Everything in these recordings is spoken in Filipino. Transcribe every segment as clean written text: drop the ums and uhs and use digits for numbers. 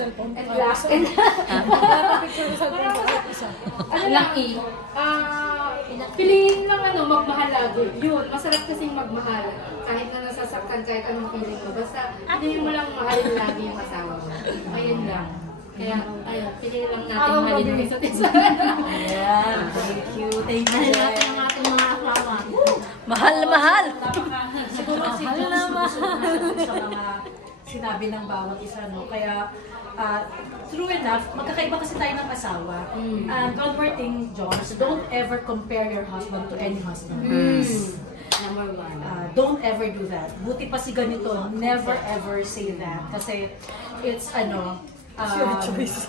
and black. And ano lang piliin lang magmahal lagi. Yun, masarap kasing magmahal. Kahit na nasasaktan, kahit anong feeling mo. Basta, piliin mo lang mahalin lagi yung asawa mo. Ayun lang. Kaya, ayun, piliin lang natin mahalin yung isa't isa. Ayan, thank you. Thank you. Mahal natin ang ating mga asawa. Mahal na mahal! Siguro si Jones sa mga sinabi ng bawat isa, no? Kaya, true enough, magkakaiba kasi tayo ng asawa. And one more thing, Jones, don't ever compare your husband to any husband. Number one. Don't ever do that. Buti pa si ganito, never ever say that. Kasi it's it's your choice.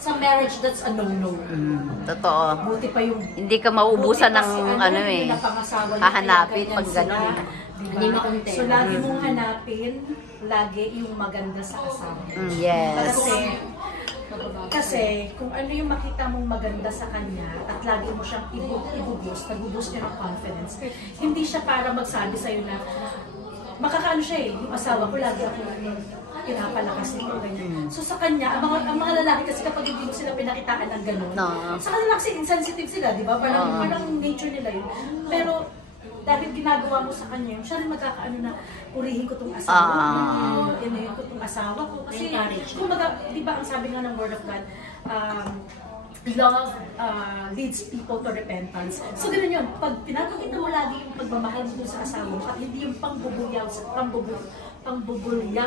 Sa marriage, that's a no-no. Totoo. Buti pa yung... Hindi ka mauubusan ng hahanapin pag gano'n. Hindi makontent. So, lagi mong hanapin, lagi yung maganda sa asawa. Yes. Kasi, kung ano yung makita mong maganda sa kanya at lagi mo siyang i-boost, nag-boost niya ng confidence, hindi siya para magsabi sa'yo na makakaano siya yung asawa ko, lagi ako pinapalakas nito, ganyan. So sa kanya, ang mga lalaki kasi kapag hindi mo sila pinakitaan ng gano'n, sa kanila kasi insensitive sila, di ba? Parang nature nila yun. Pero dahil ginagawa mo sa kanya yun, siya rin magkakaano na purihin ko itong asawa ko, inayin ko itong asawa ko. Kasi, kumbaga, di ba ang sabi nga ng Word of God, love leads people to repentance. So, ganun yun. Pag pinapakita mo lagi yung pagmamahal mo sa asawa mo at hindi yung pangbubulyaw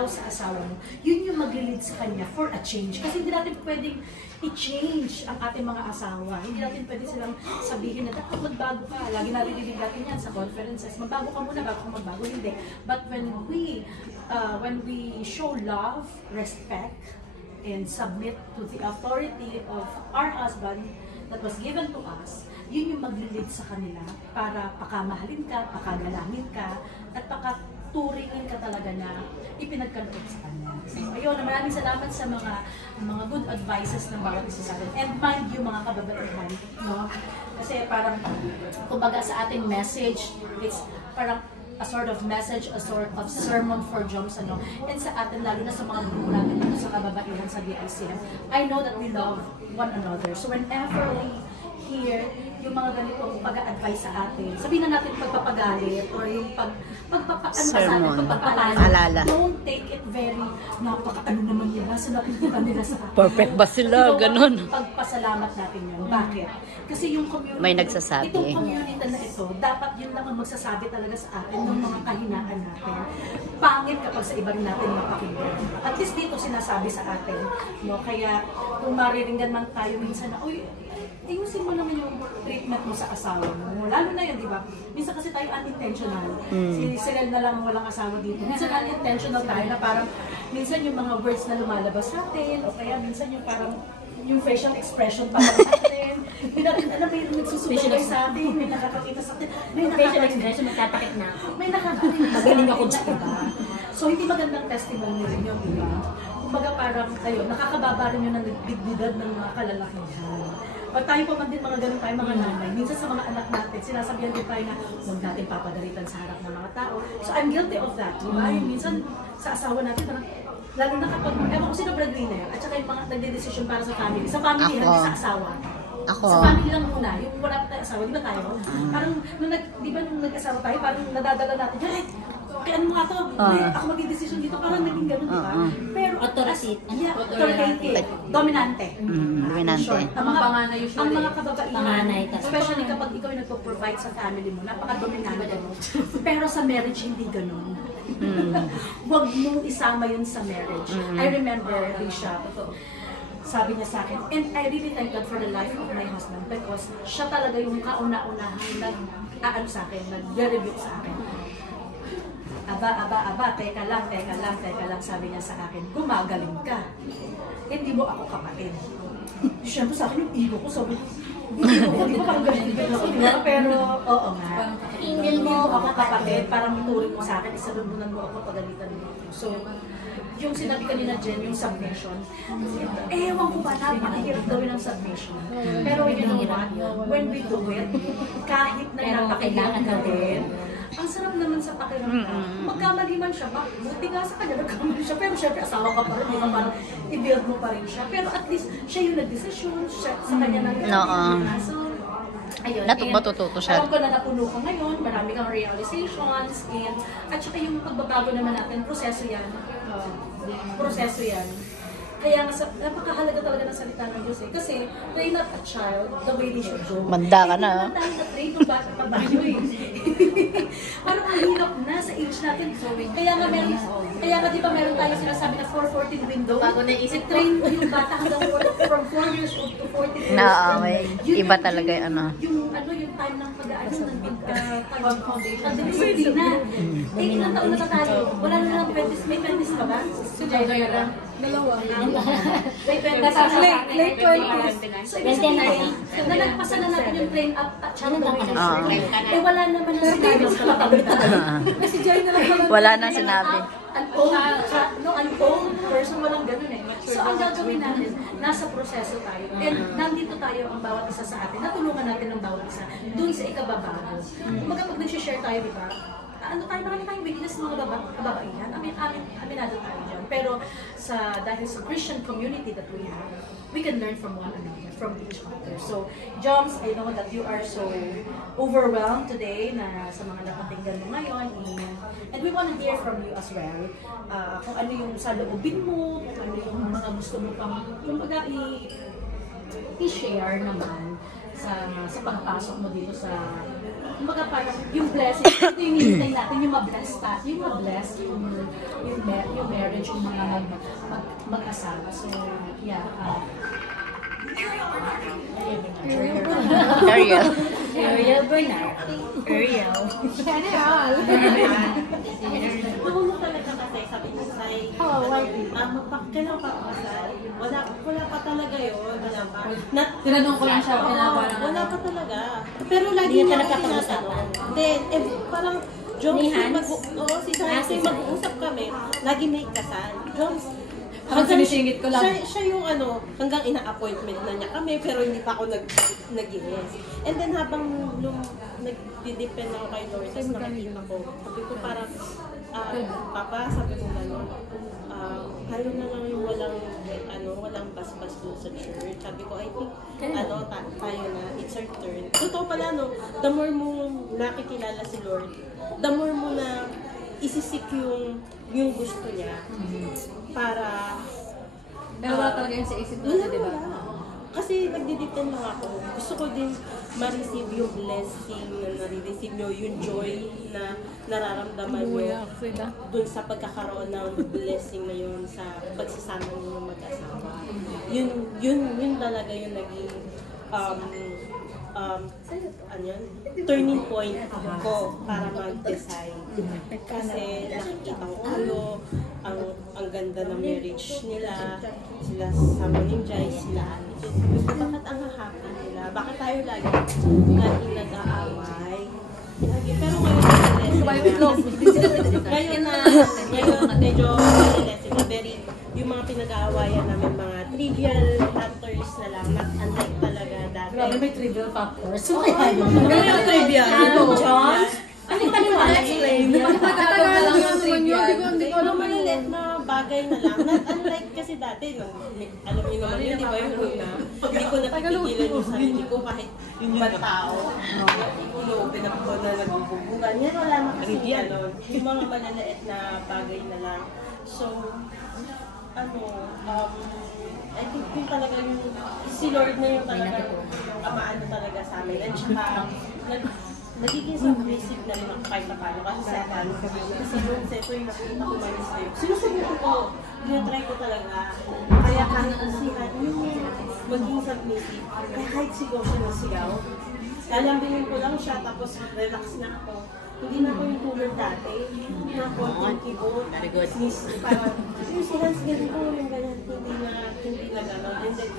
sa asawa mo, yun yung mag-lead sa kanya for a change. Kasi hindi natin pwedeng i-change ang ating mga asawa. Hindi natin pwede silang sabihin na dapat magbago ka. Lagi naririnig natin yan sa conferences. Magbago ka muna bago kung magbago. Hindi. But when we show love, respect, and submit to the authority of our husband that was given to us, yun yung maglilid sa kanila para pakamahalin ka, pakagalangin ka, at pakaturingin ka talaga na ipinagkaloob sa kanya. So, ayun, maraming salamat sa mga good advices ng bawat isa sa atin. And mind you, mga kababaihan, no? Kasi parang, kumbaga sa ating message, it's parang a sort of message, a sort of sermon for Joms, and sa atin, lalo na sa mga grupo natin dito sa kababaihan sa DICM, I know that we love one another. So whenever we hear yung mga ganitong pag-a-advise sa atin, sabihin na natin pagpapagalit or yung alala. Don't take it very, napaka-ano naman nila, sinapitan nila sa atin. Perfect ba sila? Ganon. Pagpasalamat natin yun. Bakit? Kasi yung community, may nagsasabi. Itong community na ito, dapat yun lang ang magsasabi talaga sa atin ng mga kahinaan natin. Pangit kapag sa iba rin natin mapakinggan. At least dito sinasabi sa atin. No? Kaya kung mariringgan man tayo minsan na, uy, ayusin mo naman yung treatment mo sa asawa mo. Lalo na yun, di ba? Minsan kasi tayo unintentional. Si Silel na lang walang asawa dito. Minsan unintentional tayo na parang, minsan yung mga words na lumalabas sa atin, o kaya minsan yung parang, yung facial expression pa lang natin. Hindi natin alam, may nagsusubayay sa atin, may nakakakita sa atin. May facial expression, magtatakit na ako. May nakakakita. Magaling ako dyan, diba? So, hindi magandang testimony rin yung iba. Kumbaga parang, ayun, nakakababa rin yun ng dignidad ng mga kalalakihan. Pag tayo pa man din mga ganun tayo, mga nanay, minsan sa mga anak natin, sinasabihan din tayo na huwag natin papagalitan sa harap ng mga tao. So I'm guilty of that, diba? Minsan sa asawa natin, lalo na kapag, ewan ko sino breadwinner, at saka yung mga nagde-decision para sa family. Sa family, hindi sa asawa. Ako. Sa family lang muna, yung wala pa tayo asawa, di ba tayo? Parang, di ba nung nag-asawa tayo, parang nadadala natin, kaya ano nga to, ako magdidesisyon dito, parang naging ganun, di ba? Pero, authoritative, dominante. Dominante. Ang mga kababaihan, especially kapag ikaw yung nagpo-provide sa family mo, napaka-dominante mo. Pero sa marriage, hindi ganun. Huwag mong isama yun sa marriage. I remember, Risha, sabi niya sa akin, and I really thank God for the life of my husband because siya talaga yung kauna-unahan nag-aano sa akin, nag-rebuke sa akin. Aba, teka lang, sabi niya sa akin, gumagaling ka. Hindi mo ako kapatid. Siyempre sa akin yung ego ko, sabi ko, hindi ko parang ganyan ako, pero oo nga. Hindi mo ako kapatid, parang ituring mo sa akin, isalubunan mo ako, pagalitan mo. So, yung sinabi kanina Jen, yung submission, ewan ko ba, napakahirap gawin ang submission. Pero you know what, when we do it, kahit na napakahirap gawin, ang sarap naman sa pakiramdam. Magkamali man siya, buti nga sa kanya, nagkamali siya. Pero syempre, asawa ka pa rin, di ba? Parang i-build mo pa rin siya. Pero at least, siya yung nag-desisyon, siya sa kanya nang So, ayun. Matututo siya. Alam ko na napuno ka ngayon, marami kang realizations, and at saka yung pagbabago naman natin, proseso yan. Proseso yan. Kaya nga, napakahalaga talaga ng salita ng Diyos eh. Kasi, train up a child the way they should go. Manda ka na. Hindi naman tayo na-train ng bata pa ba eh. Parang ang hirap na sa age natin. Kaya nga di ba meron tayo sinasabi na 4-14 window? Bago naisip ko. Train yung bata hanggang from 4 years old to 14 years Na, old. may Yun iba yung- talaga yung ano. yung time ng pag-aano ng foundation. Ang disiplina. Eh, ilang taon na tayo? Wala na lang 20s. May 20s pa ba? Si Jaya lang. Dalawa. May 20s. Late 20s. So, ibig sabihin, nalagpasan na natin yung train up at child development. Eh, wala naman na sinabi sa matanda. Kasi Jaya na lang pala. Wala nang sinabi. An old person, walang ganun eh. So, ang gagawin natin, nasa proseso tayo. And nandito tayo ang bawat isa sa atin. Natulungan natin ang bawat isa dun sa ikababago. Kumaga pag nag-share tayo, di ba? Marami tayong weakness ng mga kababaihan. Aminado tayo dyan. Pero dahil sa Christian community that we have, we can learn from one another, from each other. So, Joms, I know that you are so overwhelmed today na sa mga napakinggan mo ngayon. And we want to hear from you as well. Kung ano yung sa loobin mo, kung ano yung mga gusto mo pang, kumbaga, i-share naman sa pagpasok mo dito sa, kumbaga parang yung blessing, ito yung hinintay natin, yung ma-bless yung marriage, yung mga mag-asawa. So, yeah. Ariel. Ariel Bernard. Nahulog talaga kasi sabi ni Sai, kailan pa kasal? Wala pa talaga yun. Wala pa. Tinanong ko lang siya, Wala pa talaga. Pero lagi niya ako tinatanong. Then, parang, Jones, si Sai, mag-uusap kami, lagi may kasal. Jones, Habang sinisingit ko lang. Siya yung hanggang ina-appointment na niya kami, pero hindi pa ako nag-yes. And then habang nag-depend ako kay Lord, tapos nakikita ko, sabi ko parang, Papa, sabi ko gano'n, kayo na lang yung walang bas-bas doon sa church. Sabi ko, I think, tayo na, it's our turn. Totoo pala, the more mo nakikilala si Lord, the more mo na isisik yung gusto niya para Pero wala talaga yun sa isip mo, di ba? Kasi nagdidepend lang ako. Gusto ko din ma-receive yung blessing na nare-receive nyo, yung joy na nararamdaman nyo dun sa pagkakaroon ng blessing na yun sa pagsasama nyo mag-asawa. Yun talaga yung naging turning point ko para mag-decide. Kasi nakikita ko kayo, ang ganda ng marriage nila, sila sama ni Jai, sila bakit ang happy nila? Bakit tayo lagi nag-aaway? Pero ngayon medyo very, yung mga pinag-aawayan namin, mga trivial factors na lang, not unlike talaga dati. Grabe, may trivial factors. So, Ganun yung trivial. John? Ano yung paniwala? Explain. Matagal na lang yung trivia. Hindi ko naman maliliit na bagay na lang. Not unlike kasi dati, alam niyo naman yun, di ba yung una? Hindi ko napipigilan yung sarili ko kahit ibang tao. Inopen ako na nagbubugan. Yan, wala na kasi yung mga maliliit na bagay na lang. So, I think yung talaga yung, si Lord na yung talaga, amaano talaga sa amin. At saka, nagiging submissive na rin ako kahit na paano. Kasi sa paano, kasi yung seto yung nakita ko man sa'yo. Sinusubukan ko, tinatry ko talaga. Kaya kahit siya, yung maging submissive, kahit sigaw siya ng sigaw, lalambingin ko lang siya, tapos relax na ako. Hindi na ako yung tulad dati. Hindi na ako yung keyboard. Parang, yung si Hans ganito, yung ganyan, hindi na gano'n. And then,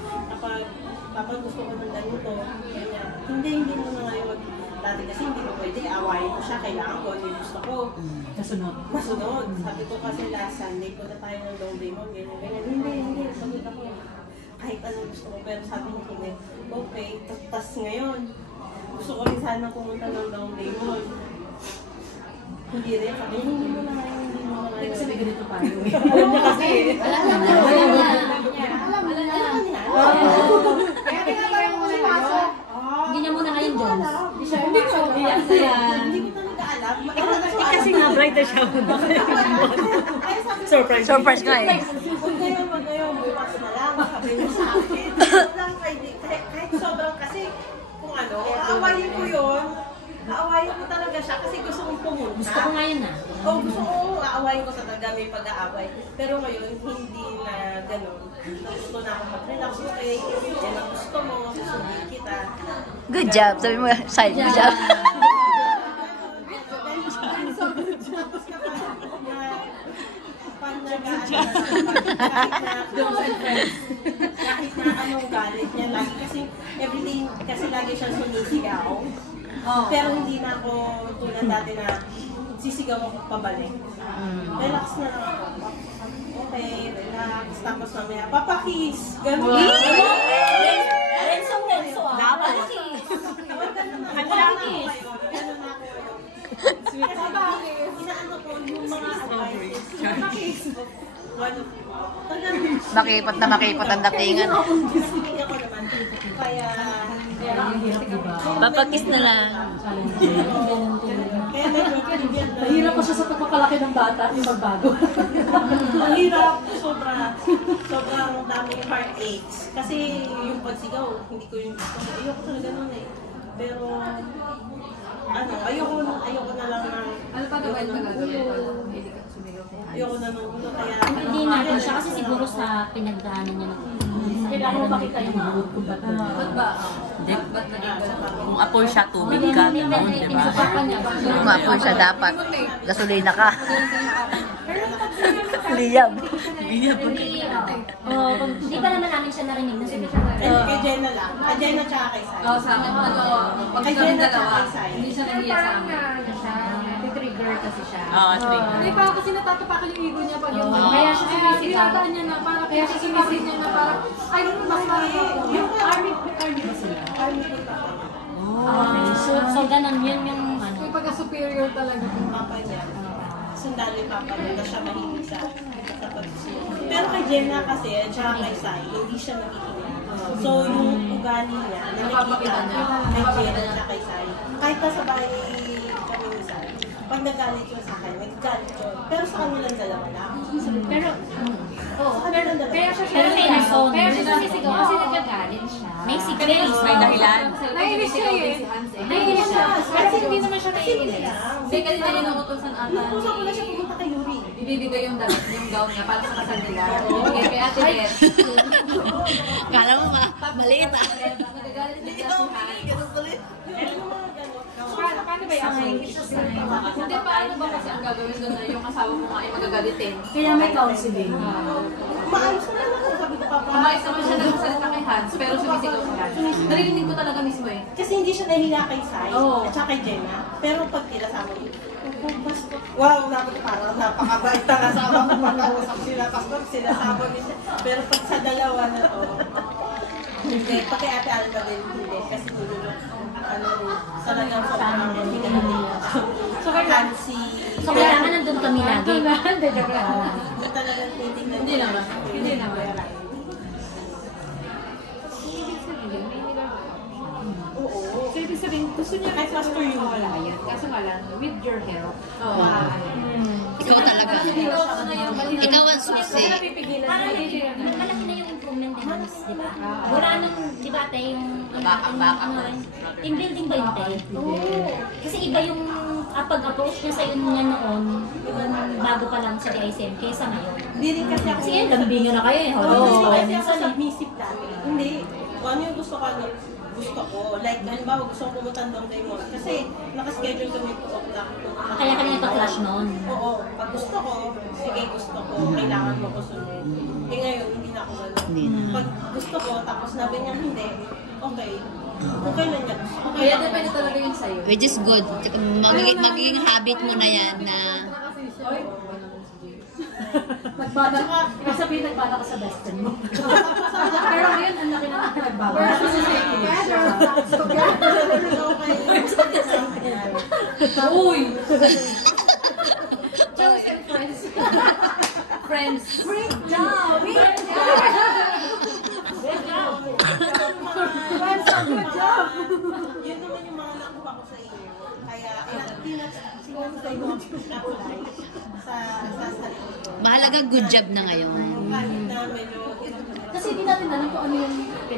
kapag gusto ko ng ganito, ganyan. Hindi na ngayon. Dati kasi hindi ko pwede, awayin ko siya, kailangan ko, hindi gusto ko. Masunod. Sabi ko kasi last Sunday, punta tayo ng Long Raymond, ganyan. Hindi. Sabi ko, kahit ano gusto ko, pero sabi niya, hindi. Okay, tas ngayon, gusto ko rin sana pumunta ng Long Raymond. Hindi rin. Sabi, hindi mo na ngayon, hindi mo na ngayon. Kasi may ganito pa. Alam niya kasi. Alam na. Kaya tinatawag mo si Paso. Hindi niya muna ngayon, Jones. Hindi ko. Hindi ko talaga alam. Kasi nga, bright na siya. Surprise. Surprise nga eh. Huwag ngayon, bukas na lang. Sabi niya sa akin. Lang, kahit sobrang kasi, kung ano, aawayin ko yun. Aawayin ko talaga siya kasi gusto kong pumunta. Gusto ko ngayon na. Oo, gusto ko, aawayin ko talaga, may pag-aaway. Pero ngayon, hindi na gano'n. Natuto na ako mag-relax. Okay, yan ang gusto mo, susundin kita. Good job. Sabi mo, side, good job. Kahit na anong galit niya, lagi kasi everything, kasi lagi siya sumisigaw. Pero hindi na ako tulad dati na sisigaw ako pabalik. Relax na lang ako. Okay, relax. Tapos mamaya, papakiss. Ganun. Renso ah. Dapat. Ganun na ako. Ganun na ako. Kasi inaano ko yung mga advices. Papakiss. Makipot na makipot ang datingan. Hindi ako naman. Kaya, Papakiss na lang. kaya medyo trivia na. Mahirap pa siya sa pagpapalaki ng bata yung magbago. Ang hirap, sobrang daming heartaches. Kasi yung pagsigaw, hindi ko yung gusto. Ayoko talaga nun eh. Pero, ayoko na lang ng... Ano pa naman magagawin pag hindi ka sumigaw? Ayoko na ng ulo, kaya... Hindi natin siya kasi siguro sa pinagdaanan niya ng Kailangan mo makita yung mood kung ba't Ba't ba? Hindi. Ba't naging ganun? Kung apoy siya, tubig ka. Ganun, di ba? Sa papa niya, bakit? Kung apoy siya, dapat. Gasolina ka. Liyab. Liyab. Hindi pa naman namin siya narinig na sumigaw. Kay Jenna lang. Kay Jenna tsaka kay Sai. Oo, sa akin. Pag Kay kami Jenna dalawa, tsaka kay Sai. hindi siya nahiya sa amin. Trigger kasi siya. Oo, trigger. Hindi pa kasi natatapakan yung ego niya pag yung Kaya siya sumisigaw. ginagawa niya na parang kaya siya sumisigaw niya na parang ay mas Yung army ba sila? Okay, so ganun yun yung ano. yung pagka-superior talaga. Papa niya. Sundalo yung papa niya na siya mahilig sa pagsusunod. Pero kay Jenna kasi, at saka kay Sai, hindi siya nakikinig. So, yung ugali niya, nakikita niya kay Jenna at kay Sai. Kahit nasa bahay kami ni Sai, pag nagalit yun sa akin, nagagalit yun. Pero sa kanilang dalawa lang. Pero, Sa kanilang dalawa. Kaya siya Pero may rason. Kaya siya sumisigaw kasi nagagalit siya. may secret. May dahilan. Naiinis siya eh. Naiinis siya. Pero hindi naman siya naiinis. Kasi kanina rin nautosan ata. Inutusan ko na siya pumunta kay Yuri. Ibibigay yung damit, yung gown niya para sa kasal nila. Ibibigay kay Ate Beth. Kala mo ka, maliit ah. Magagalit din siya si Han. Yung mga ganun. Paano ba yung hindi pa ano ba kasi ang gagawin doon na yung asawa mo nga ay magagalitin. Kaya may counseling. Maayos na lang ako, sabi ko, Papa. Umayos naman siya nagsalita kay Hans, pero sumisigaw si Hans. Narinig ko talaga mismo eh. Kasi hindi siya nahiya kay Sai Oo. at saka kay Jenna. Pero pag kinasama niyo, wow, dapat parang napakabait na kasama ko pag-uusap sila. Tapos sinasama niya siya. Pero pag sa dalawa na to, hindi. Pati Ate Alba din, hindi. Kasi nilulok, talagang sobrang hindi ka nalilok. So, Hansi. So kailangan nandun kami lagi. Hindi talagang titignan. Hindi naman. Hindi naman. Oo. So, ibig sabihin, gusto niya Kahit mas for you. wala yan. Kaso nga lang, with your help, Ikaw talaga. Ikaw ang susi. Parang malaki na yung improvement din, Miss, di ba? Wala nang, di ba, te, yung... Team building ba yun, te? Kasi iba yung pag-approach niya sa'yo niya noon, yung bago pa lang sa DICM, kaysa ngayon. Hindi rin kasi ako. Kasi yan, lambingan na kayo eh. Oo. Kasi ako submissive dati. Hindi. Kung ano yung gusto ko, ano gusto ko. Like, halimbawa, gusto ko pumunta doon kay Mon. Kasi nakaschedule kami 2 o'clock. Kaya kanina pa-clash noon. Oo. Pag gusto ko, sige gusto ko, kailangan mo ko sunod. Eh ngayon, hindi na ako gano'n. Hindi na. Pag gusto ko, tapos nabi niya hindi, okay. Okay lang niya. Okay Kaya lang. depende talaga yun sa'yo. Which is good. Tsaka magiging habit mo na yan na Nagbada ka. Kasi sabihin nagbada ka sa best friend mo. Pero ngayon, ang laki na nagbago. Uy! guys. Friends. Breakdown! Yun naman yung mga nakuha ko sa inyo. Kaya, siguro sa inyo apply sa sarili ko. Mahalaga good job na ngayon. Kahit na medyo, Kasi hindi natin alam kung ano yung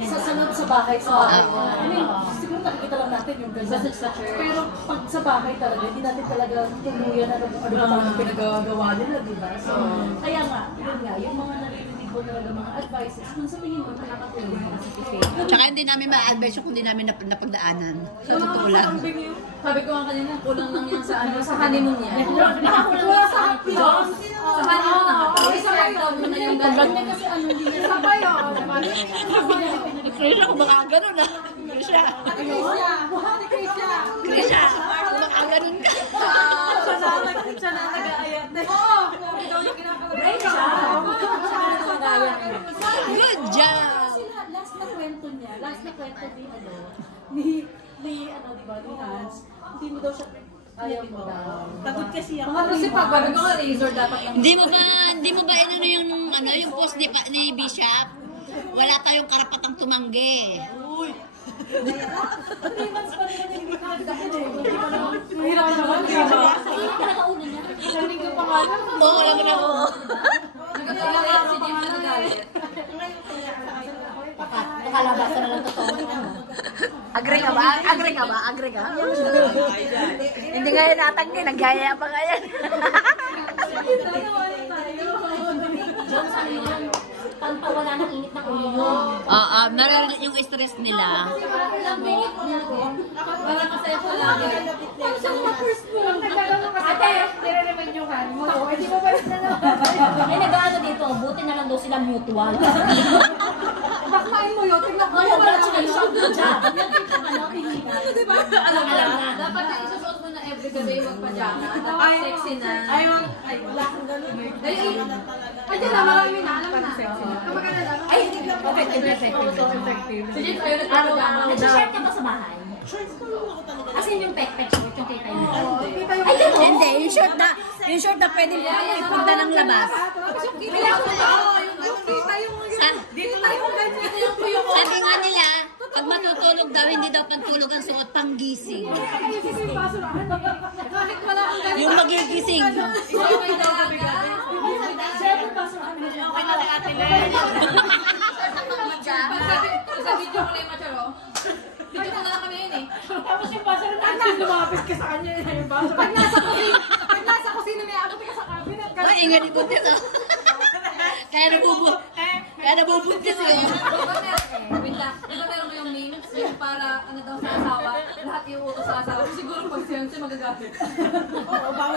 sasanod sa bahay. I mean, siguro nakikita lang natin yung ganyan. Pero pag sa bahay talaga, hindi natin talaga tuluyan ano pa ang pinagagawa nila, di ba? So, kaya nga, yun nga, yung mga naririnig ko talaga mga advices, kung sa tingin mo, nakakatulong mga sa faith. Tsaka hindi namin ma-advise yung kung hindi namin napagdaanan. Sa totoo lang. Sabi ko nga kanina, kulang lang yan sa honeymoon niya. Wala sa happy house. Sa honeymoon na. I-start down mo na yung gano'n. Kasi ano, hindi na Sa kayo, diba? Krisha, kung baka ganun ah. Krisha. Krisha, kung baka ganun ka. Siya na nag-aayat. Oo! Ikaw yung kinakaroon. Good job! Kasi last na kwento niya, last na kwento ni ano, di ba, ni Hans, hindi mo daw siya ayaw mo daw. pagod kasi ako. Kasi pag bago ko razor dapat lang. Hindi mo ba inano yung post ni Bishop? Wala tayong karapatang tumanggi. Uy! 3 months pa rin hindi ka Mahirap naman. Pinakauna niya. Sabi ko pa nga lang. Oo, alam mo na ako. Nagkakalayan si James na nagalit. Nakalabas na lang totoo. Agree ka ba? Agree ka ba? Agree ka? Hindi nga yun natanggi. Nagaya pa nga yan. John, ano yun? Pampawala ng init ng ulo. Oo, naririnig yung stress nila. Para masaya ko lagi. Ate, nire-remind yung hand mo. Hindi mo balik na naman. May nag-ano dito, buti na lang daw sila mutual. Bakmain mo yun. Tingnan mo. Congratulations, good job. Yan yung ano, Diba? Alam na. Dapat yung isusuot mo na everyday magpajama. Dapat sexy na. Ay, wala kang ganun. Ay, dyan na, marami na. Alam na. Kapag ka na lang. Ay, effective. Si James ayaw Araw-araw. nagpapajama. Nag-share ka ba sa bahay? Shorts ko lang ako talaga. As in yung pek-pek short, yung kita yun. Kita yung... Ay, ganun? Hindi, yung short na pwede mo ipunta ng labas. Kita yung... Kita yung... Dito tayo ganyan. Sabi nga nila, pag matutulog daw, hindi daw pantulog ang suot, panggising. Kahit wala kang ganyan. Yung magigising. Okay daw gabi ka. Okay na kay Ate Len. Pag sa video ko lang yung macharo. Video ko na lang kami yun eh. Tapos yung baso na natin, lumapit ka sa kanya yung baso. Pag nasa kusina, may abot ka sa cabinet. Ay, ingat ni Buntis ah. Kaya nabubuntis yun. Wait lang. Diba meron kayong memes? Yung para ano daw sa asawa, lahat iuutos sa asawa. Siguro pag siya magagalit. Oo, bawal